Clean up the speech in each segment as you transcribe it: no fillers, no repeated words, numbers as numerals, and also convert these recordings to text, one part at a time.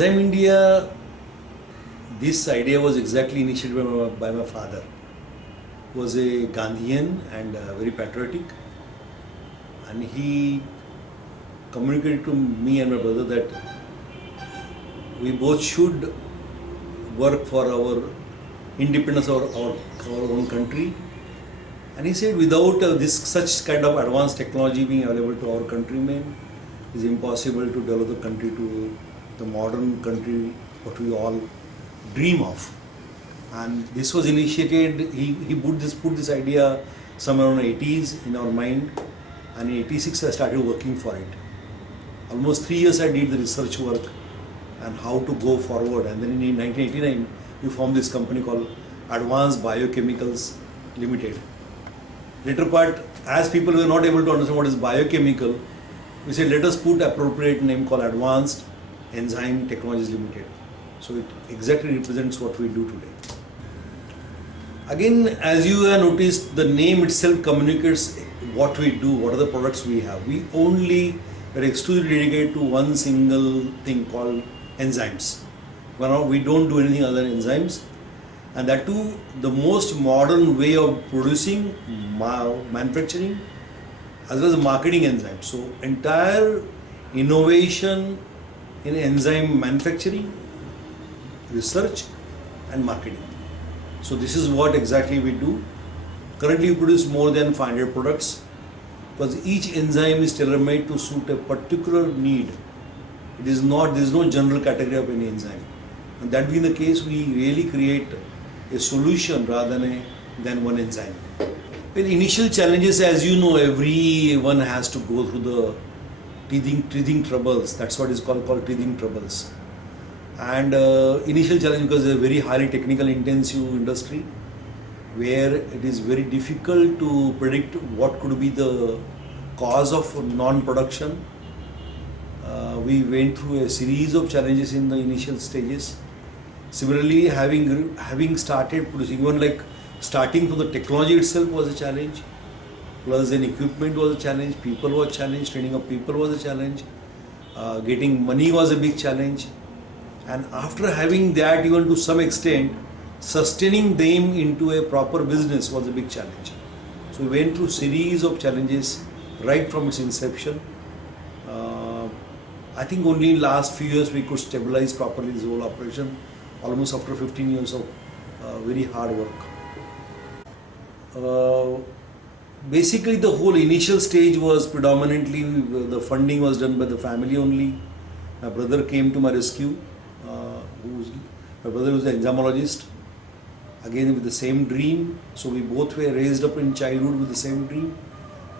Enzyme India, this idea was exactly initiated by my father. He was a Gandhian and very patriotic, and he communicated to me and my brother that we both should work for our independence of our own country. And he said without such kind of advanced technology being available to our countrymen, it is impossible to develop the country to the modern country what we all dream of. And this was initiated, he put this idea somewhere around 80s in our mind, and in 86 I started working for it. Almost 3 years I did the research work and how to go forward, and then in 1989 we formed this company called Advanced Biochemicals Ltd. Later part, as people were not able to understand what is biochemical, we said let us put appropriate name called Advanced Enzymes Technologies Ltd. So it exactly represents what we do today. Again, as you have noticed, the name itself communicates what we do, what are the products we have. We only are exclusively dedicated to one single thing called enzymes. We don't do anything other than enzymes, and that too the most modern way of producing, manufacturing, as well as marketing enzymes. So entire innovation in enzyme manufacturing, research and marketing. So this is what exactly we do. Currently we produce more than 500 products, because each enzyme is tailor-made to suit a particular need. There is no general category of any enzyme. And that being the case, we really create a solution rather than one enzyme. Well, initial challenges, as you know, everyone has to go through the teething troubles. That's what is called teething troubles. And initial challenge, because it's a very highly technical intensive industry where it is very difficult to predict what could be the cause of non-production. We went through a series of challenges in the initial stages. Similarly, having started producing, even like starting from the technology itself was a challenge, plus then equipment was a challenge, people was a challenge, training of people was a challenge, getting money was a big challenge. And after having that, even to some extent, sustaining them into a proper business was a big challenge. So we went through series of challenges right from its inception. I think only in last few years we could stabilize properly this whole operation, almost after 15 years of very hard work. Basically the whole initial stage was predominantly, the funding was done by the family only. My brother came to my rescue. My brother was an enzymologist, again with the same dream. So we both were raised up in childhood with the same dream,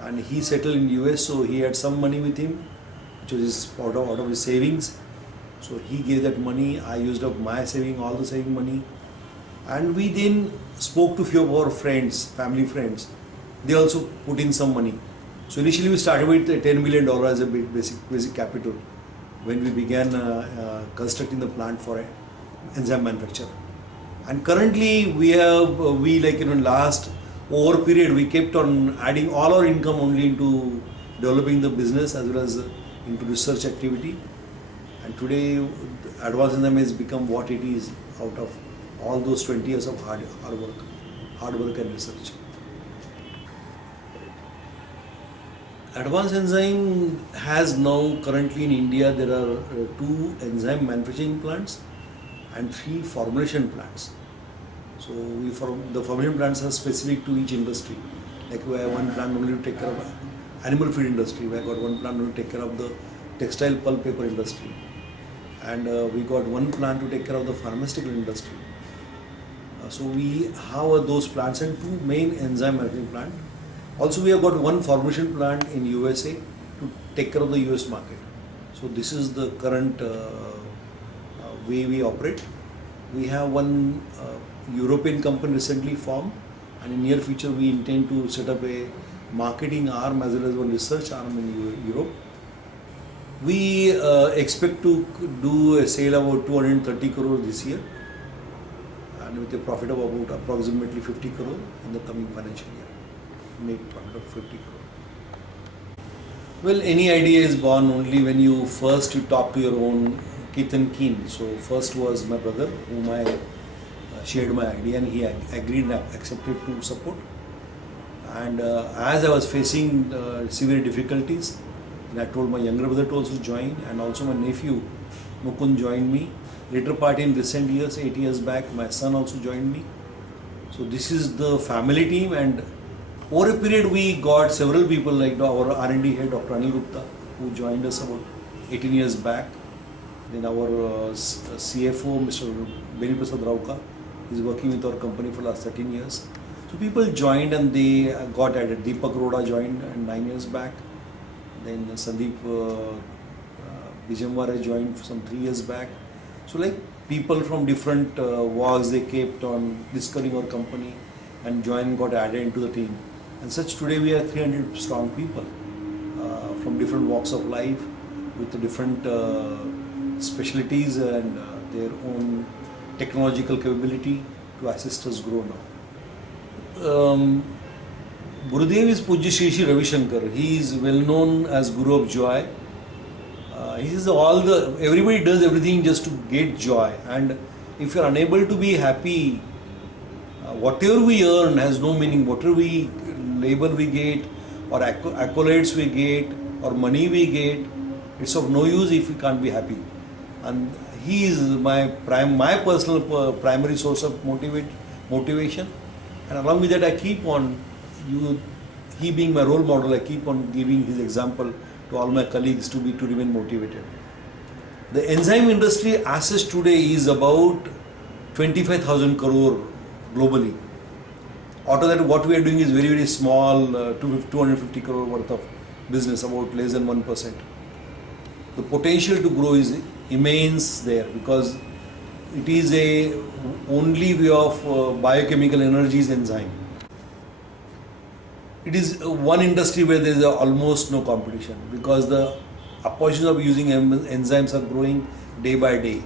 and he settled in US, so he had some money with him, which was out of his savings. So he gave that money, I used up my saving, all the saving money, and we then spoke to few of our friends, family friends. They also put in some money. So initially we started with $10 million as a basic capital when we began constructing the plant for enzyme manufacture. And currently last over period we kept on adding all our income only into developing the business as well as into research activity. And today Advanced Enzyme has become what it is out of all those 20 years of hard work and research. Advanced Enzyme has now currently in India there are 2 enzyme manufacturing plants and 3 formulation plants. So the formulation plants are specific to each industry. Like we have one plant only to take care of animal feed industry, we have got one plant only to take care of the textile pulp paper industry, and we got one plant to take care of the pharmaceutical industry. So we have those plants and 2 main enzyme manufacturing plants. Also we have got one formulation plant in USA to take care of the US market. So this is the current way we operate. We have one European company recently formed, and in near future we intend to set up a marketing arm as well as one research arm in Europe. We expect to do a sale of about 230 crore this year, and with a profit of about approximately 50 crore in the coming financial year. Make profit of 50 crore. Well, any idea is born only when you talk to your own Ketan Keen. So first was my brother, whom I shared my idea, and he agreed and accepted to support. And as I was facing severe difficulties, and I told my younger brother to also join, and also my nephew Mukund joined me. Later part in recent years, 8 years back, my son also joined me. So this is the family team, and over a period we got several people like our R&D head Dr. Anil Gupta, who joined us about 18 years back. Then our CFO Mr. Beni Prasad Rauka is working with our company for the last 13 years. So people joined and they got added. Deepak Roda joined 9 years back. Then Sandeep Bijamware joined some 3 years back. So like people from different walks, they kept on discovering our company and got added into the team. And such today we are 300 strong people from different walks of life with different specialties and their own technological capability to assist us grow now. Gurudev is Pujya Shri Shri Ravi Shankar. He is well known as Guru of Joy. He says everybody does everything just to get joy, and if you are unable to be happy, whatever we earn has no meaning. Whatever we label we get, or accolades we get, or money we get, it's of no use if we can't be happy. And he is my personal primary source of motivation. And along with that, I keep on he being my role model, I keep on giving his example to all my colleagues to remain motivated. The enzyme industry assets today is about 25,000 crore globally. Out of that, what we are doing is very, very small, 250 crore worth of business, about less than 1%. The potential to grow is immense there, because it is a only way of biochemical energy is enzyme. It is one industry where there is almost no competition, because the opportunities of using enzymes are growing day by day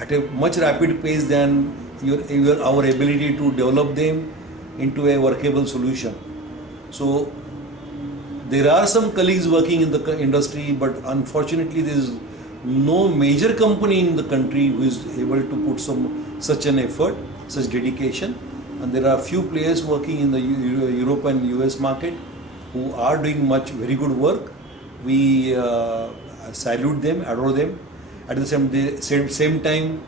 at a much rapid pace than our ability to develop them into a workable solution. So there are some colleagues working in the industry, but unfortunately there is no major company in the country who is able to put such an effort, such dedication. And there are few players working in the Europe and US market who are doing very good work. We salute them, adore them. At the same time,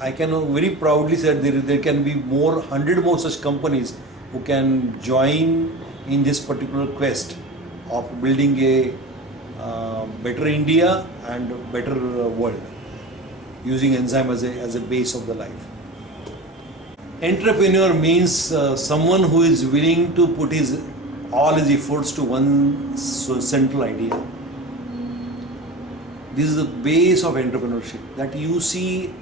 I can very proudly say that there can be 100 more such companies who can join in this particular quest of building a better India and better world, using enzyme as a base of the life. Entrepreneur means someone who is willing to put all his efforts to one central idea. This is the base of entrepreneurship, that you see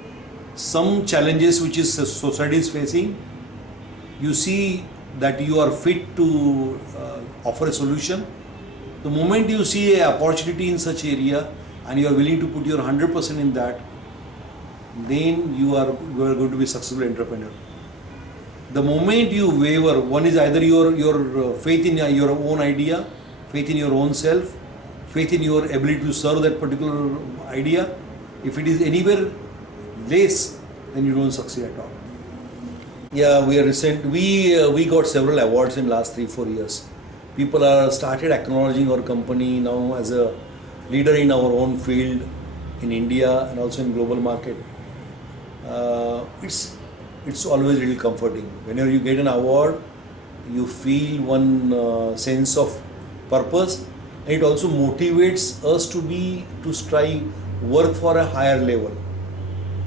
some challenges which is society is facing, you see that you are fit to offer a solution. The moment you see an opportunity in such area and you are willing to put your 100% in that, then you are going to be a successful entrepreneur. The moment you waver, one is either your faith in your own idea, faith in your own self, faith in your ability to serve that particular idea. If it is anywhere less, then you don't succeed at all. Yeah, we got several awards in last 3-4 years. People are started acknowledging our company now as a leader in our own field in India and also in global market. It's always really comforting. Whenever you get an award, you feel one sense of purpose, and it also motivates us to strive, work for a higher level.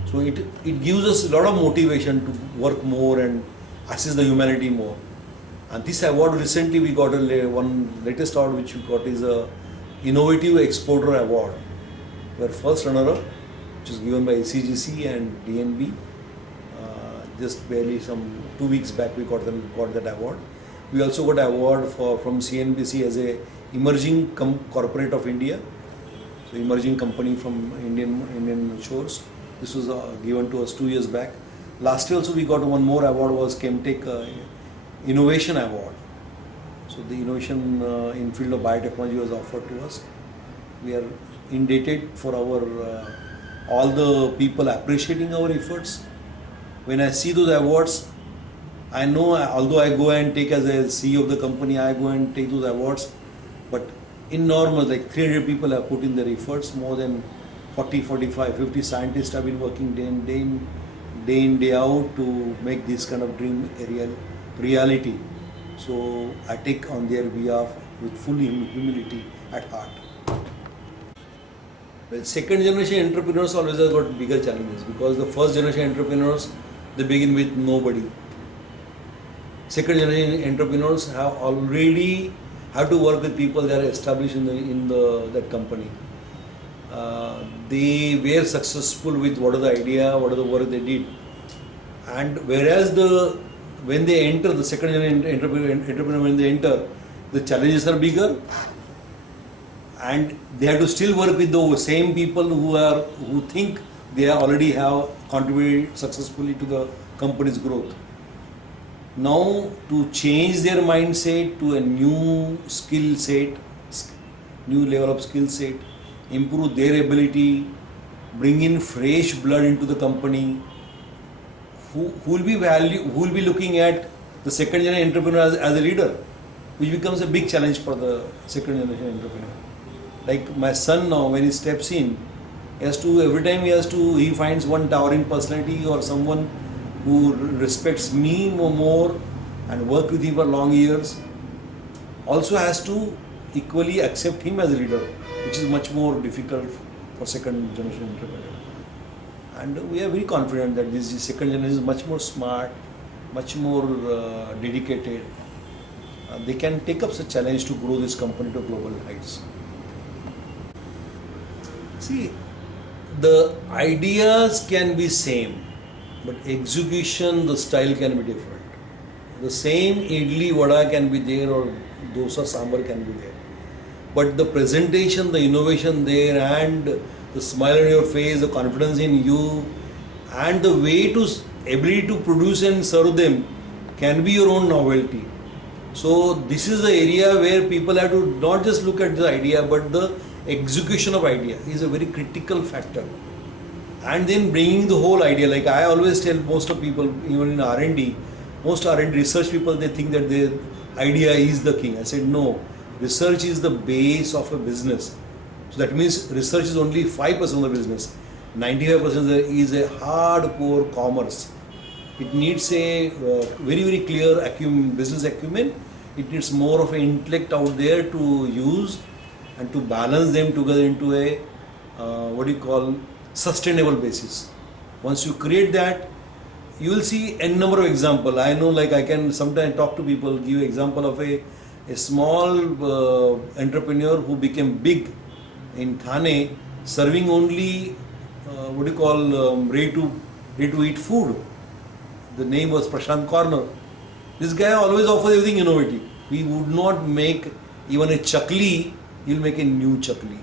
So it gives us a lot of motivation to work more and assist the humanity more. And this award recently we got one latest award which we got is a Innovative Exporter Award. We are first runner-up, which is given by ACGC and DNB. Just barely some 2 weeks back we got that award. We also got an award from CNBC as a emerging corporate of India, so emerging company from Indian shores. This was given to us 2 years back. Last year also we got one more award, was Chemtech Innovation Award. So the innovation in field of biotechnology was offered to us. We are indebted for our all the people appreciating our efforts. When I see those awards, I know, although I go and take as a CEO of the company, I go and take those awards, but in normal, like 300 people have put in their efforts, more than 40, 45, 50 scientists have been working day in, day out to make this kind of dream a reality. So I take on their behalf with full humility at heart. Well, second generation entrepreneurs always have got bigger challenges, because the first generation entrepreneurs, they begin with nobody. Second generation entrepreneurs have to work with people that are established in that company. They were successful with what are the idea, what are the work they did. And whereas when they enter, the second generation entrepreneur, when they enter, the challenges are bigger, and they have to still work with the same people who think they already have contributed successfully to the company's growth. Now, to change their mindset to a new skill set, new level of skill set, improve their ability, bring in fresh blood into the company, who will be looking at the second generation entrepreneur as a leader, which becomes a big challenge for the second generation entrepreneur. Like my son now, when he steps in, every time he finds one towering personality or someone who respects me more and work with him for long years, also has to equally accept him as a leader, which is much more difficult for second generation entrepreneur. And we are very confident that this second generation is much more smart, much more dedicated. They can take up such challenge to grow this company to global heights. See, the ideas can be same, but execution, the style can be different. The same idli vada can be there, or dosa sambar can be there, but the presentation, the innovation there, and the smile on your face, the confidence in you, and the ability to produce and serve them can be your own novelty. So this is the area where people have to not just look at the idea, but the execution of idea is a very critical factor. And then bringing the whole idea, like I always tell most of people, even in R&D, most R&D research people, they think that their idea is the king. I said no, research is the base of a business. So that means research is only 5% of the business. 95% is a hardcore commerce. It needs a very clear business acumen. It needs more of an intellect out there to use and to balance them together into a sustainable basis. Once you create that, you will see n number of examples. I know, like I can sometimes talk to people, give example of a small entrepreneur who became big in Thane, serving only ready to eat food. The name was Prashant Corner. This guy always offers everything innovative. He would not make even a chakli, he will make a new chakli.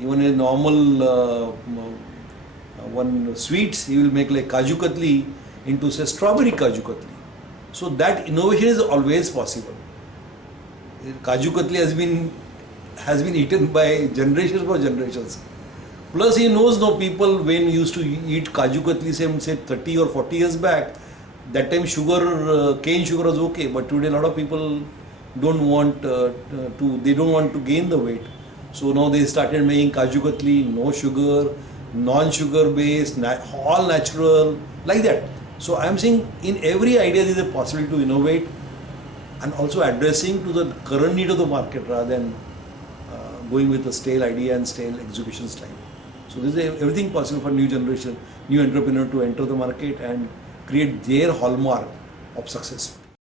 Even a normal one sweets, he will make like kaju katli into say strawberry kaju katli. So that innovation is always possible. Kaju katli has been eaten by generations for generations. Plus he knows now people when used to eat kaju katli say 30 or 40 years back, that time cane sugar was okay, but today a lot of people don't want to gain the weight. So now they started making kaju katli, no sugar, non-sugar based, all natural, like that. So I am saying in every idea there is a possibility to innovate and also addressing to the current need of the market rather than going with a stale idea and stale execution style. So this is everything possible for new generation, new entrepreneur to enter the market and create their hallmark of success.